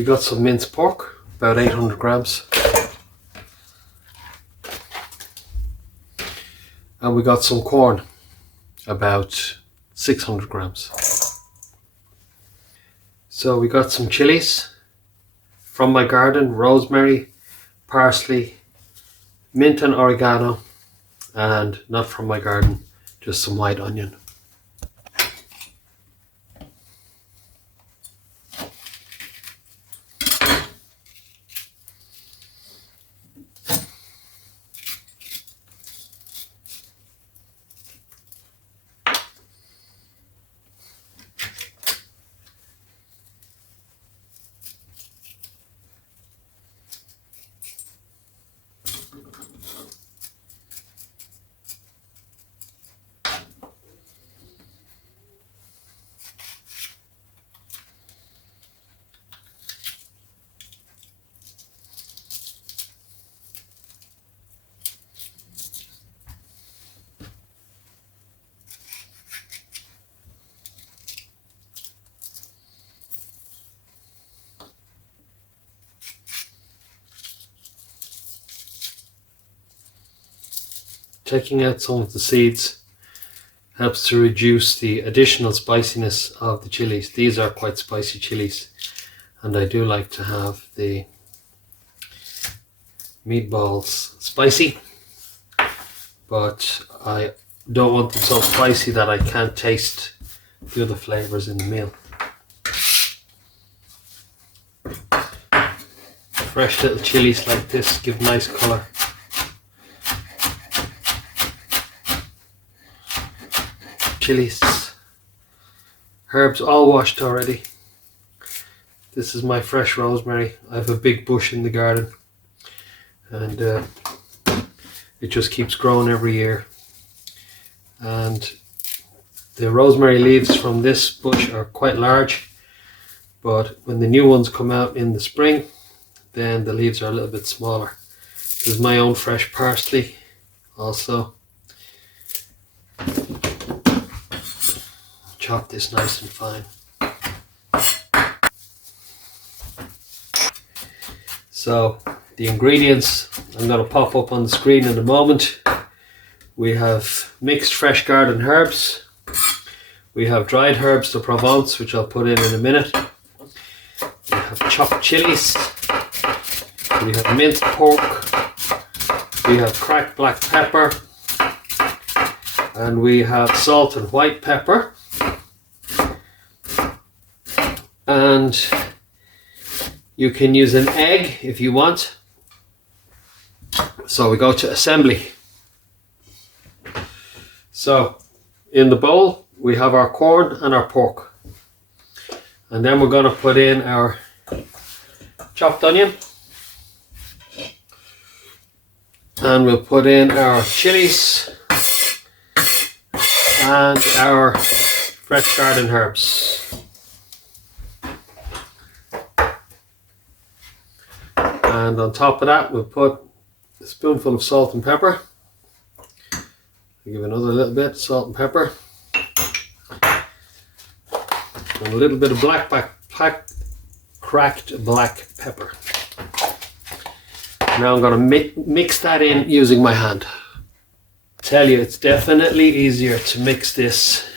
We got some minced pork, about 800 grams. And we got some corn, about 600 grams. So we got some chilies from my garden, rosemary, parsley, mint and oregano, and not from my garden, just some white onion. Taking out some of the seeds helps to reduce the additional spiciness of the chilies. These are quite spicy chilies, and I do like to have the meatballs spicy, but I don't want them so spicy that I can't taste the other flavors in the meal. Fresh little chilies like this give nice color. Chilies, herbs all washed already. This is my fresh rosemary. I have a big bush in the garden, and it just keeps growing every year. And the rosemary leaves from this bush are quite large, but when the new ones come out in the spring, then the leaves are a little bit smaller. This is my own fresh parsley also. Chop this nice and fine. So the ingredients I'm going to pop up on the screen in a moment. We have mixed fresh garden herbs. We have dried herbs de Provence, which I'll put in a minute. We have chopped chilies. We have minced pork. We have cracked black pepper. And we have salt and white pepper. And you can use an egg if you want. So we go to assembly. So in the bowl we have our corn and our pork. And then we're going to put in our chopped onion. And we'll put in our chilies and our fresh garden herbs. And on top of that, we'll put a spoonful of salt and pepper. I'll give another little bit of salt and pepper. And a little bit of cracked black pepper. Now I'm going to mix that in using my hand. I tell you, it's definitely easier to mix this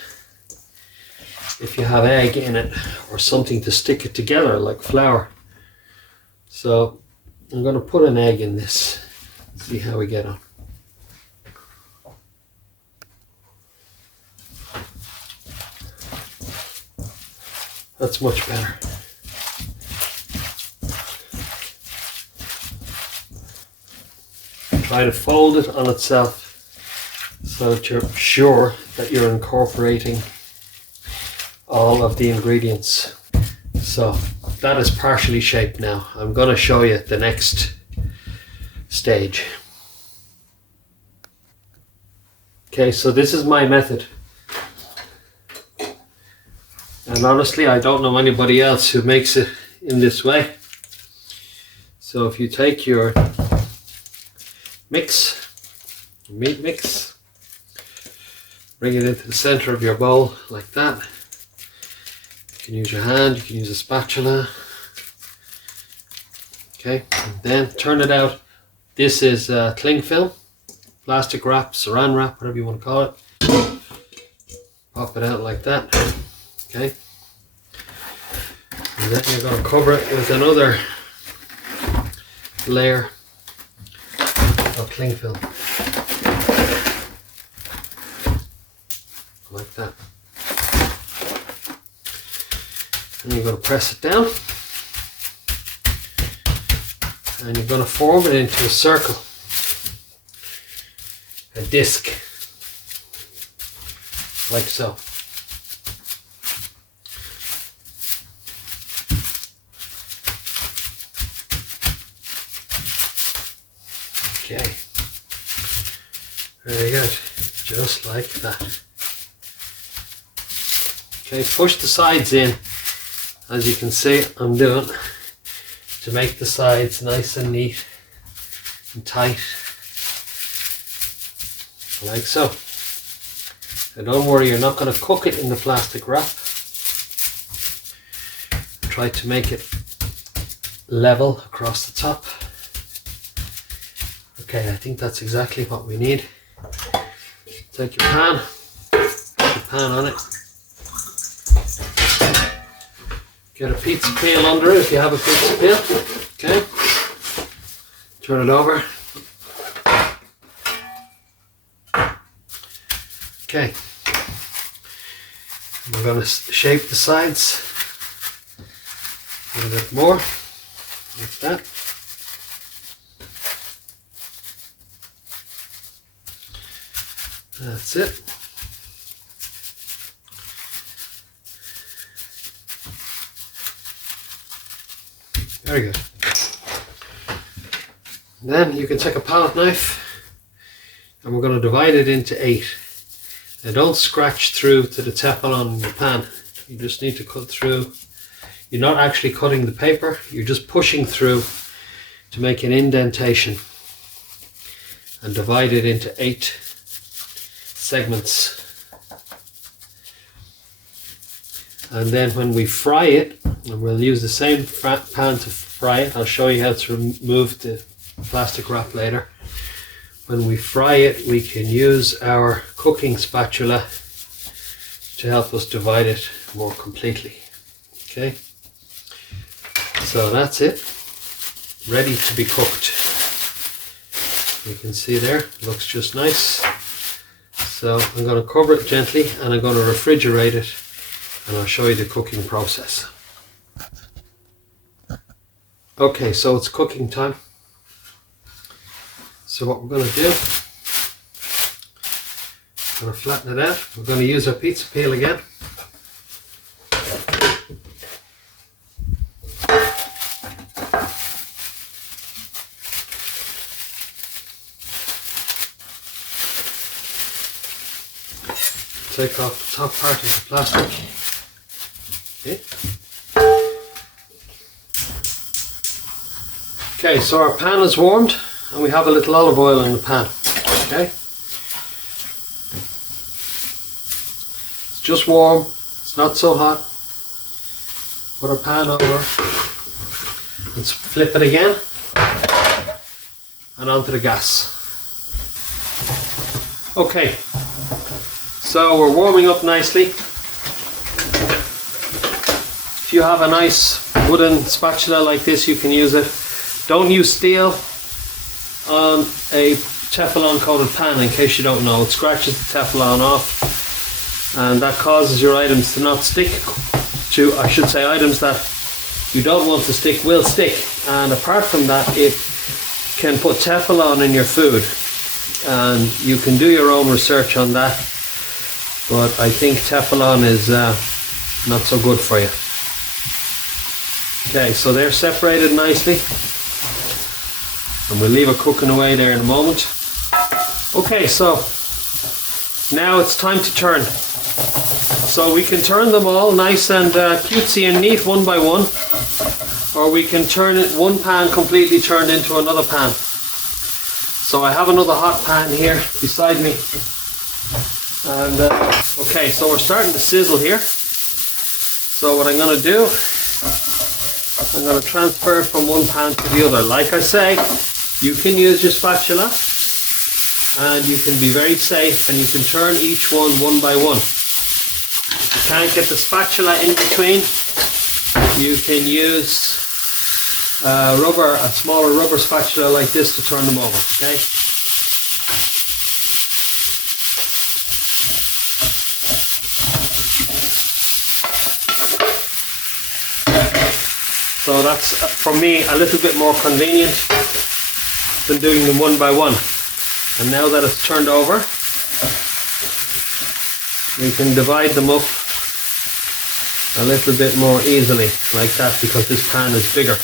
if you have egg in it or something to stick it together like flour. So I'm going to put an egg in this, see how we get on. That's much better. Try to fold it on itself so that you're sure that you're incorporating all of the ingredients. So that is partially shaped now. I'm going to show you the next stage. Okay, so this is my method. And honestly, I don't know anybody else who makes it in this way. So if you take your meat mix, bring it into the center of your bowl like that. You can use your hand, you can use a spatula. Okay, and then turn it out. This is cling film, plastic wrap, saran wrap, whatever you want to call it. Pop it out like that. Okay, and then you're going to cover it with another layer of cling film, like that. And you're going to press it down, and you're going to form it into a circle, a disc, like so. Okay, very good, just like that. Okay, push the sides in, as you can see I'm doing, to make the sides nice and neat and tight, like so. And don't worry, you're not going to cook it in the plastic wrap. Try to make it level across the top. Okay, I think that's exactly what we need. Take your pan, put the pan on it. Get a pizza peel under it if you have a pizza peel. Okay, turn it over. Okay, we're going to shape the sides a little bit more, like that. That's it. Very good. Then you can take a palette knife and we're going to divide it into 8. Now don't scratch through to the Teflon in your pan. You just need to cut through. You're not actually cutting the paper, you're just pushing through to make an indentation and divide it into 8 segments. And then when we fry it, and we'll use the same pan to fry it, I'll show you how to remove the plastic wrap later. When we fry it, we can use our cooking spatula to help us divide it more completely. Okay, so that's it, ready to be cooked. You can see there, looks just nice. So I'm going to cover it gently and I'm going to refrigerate it, and I'll show you the cooking process. Okay, so it's cooking time. So what we're going to do, I'm going to flatten it out. We're going to use our pizza peel again. Take off the top part of the plastic. Okay, so our pan is warmed and we have a little olive oil in the pan. Okay, it's just warm, it's not so hot. Put our pan over, let's flip it again and onto the gas. Okay, so we're warming up nicely. If you have a nice wooden spatula like this, you can use it. Don't use steel on a Teflon coated pan, in case you don't know. It scratches the Teflon off and that causes your items to not stick to, I should say, items that you don't want to stick will stick. And apart from that, it can put Teflon in your food, and you can do your own research on that, but I think Teflon is not so good for you. Okay, so they're separated nicely, and we'll leave it cooking away there in a moment. Okay, so now it's time to turn. So we can turn them all nice and cutesy and neat one by one, or we can turn it one pan completely turned into another pan. So I have another hot pan here beside me, and okay, so we're starting to sizzle here. So what I'm going to do I'm going to transfer it from one pan to the other. Like I say, you can use your spatula and you can be very safe, and you can turn each one by one. If you can't get the spatula in between, you can use a smaller rubber spatula like this to turn them over, okay? So that's, for me, a little bit more convenient than doing them one by one. And now that it's turned over, we can divide them up a little bit more easily, like that, because this pan is bigger.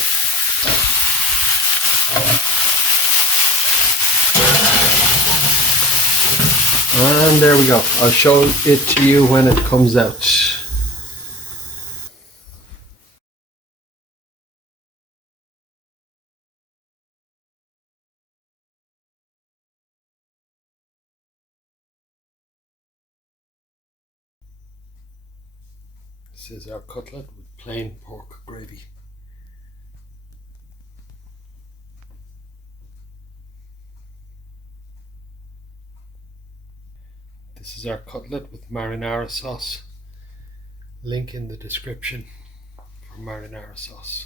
And there we go. I'll show it to you when it comes out. This is our cutlet with plain pork gravy. This is our cutlet with marinara sauce. Link in the description for marinara sauce.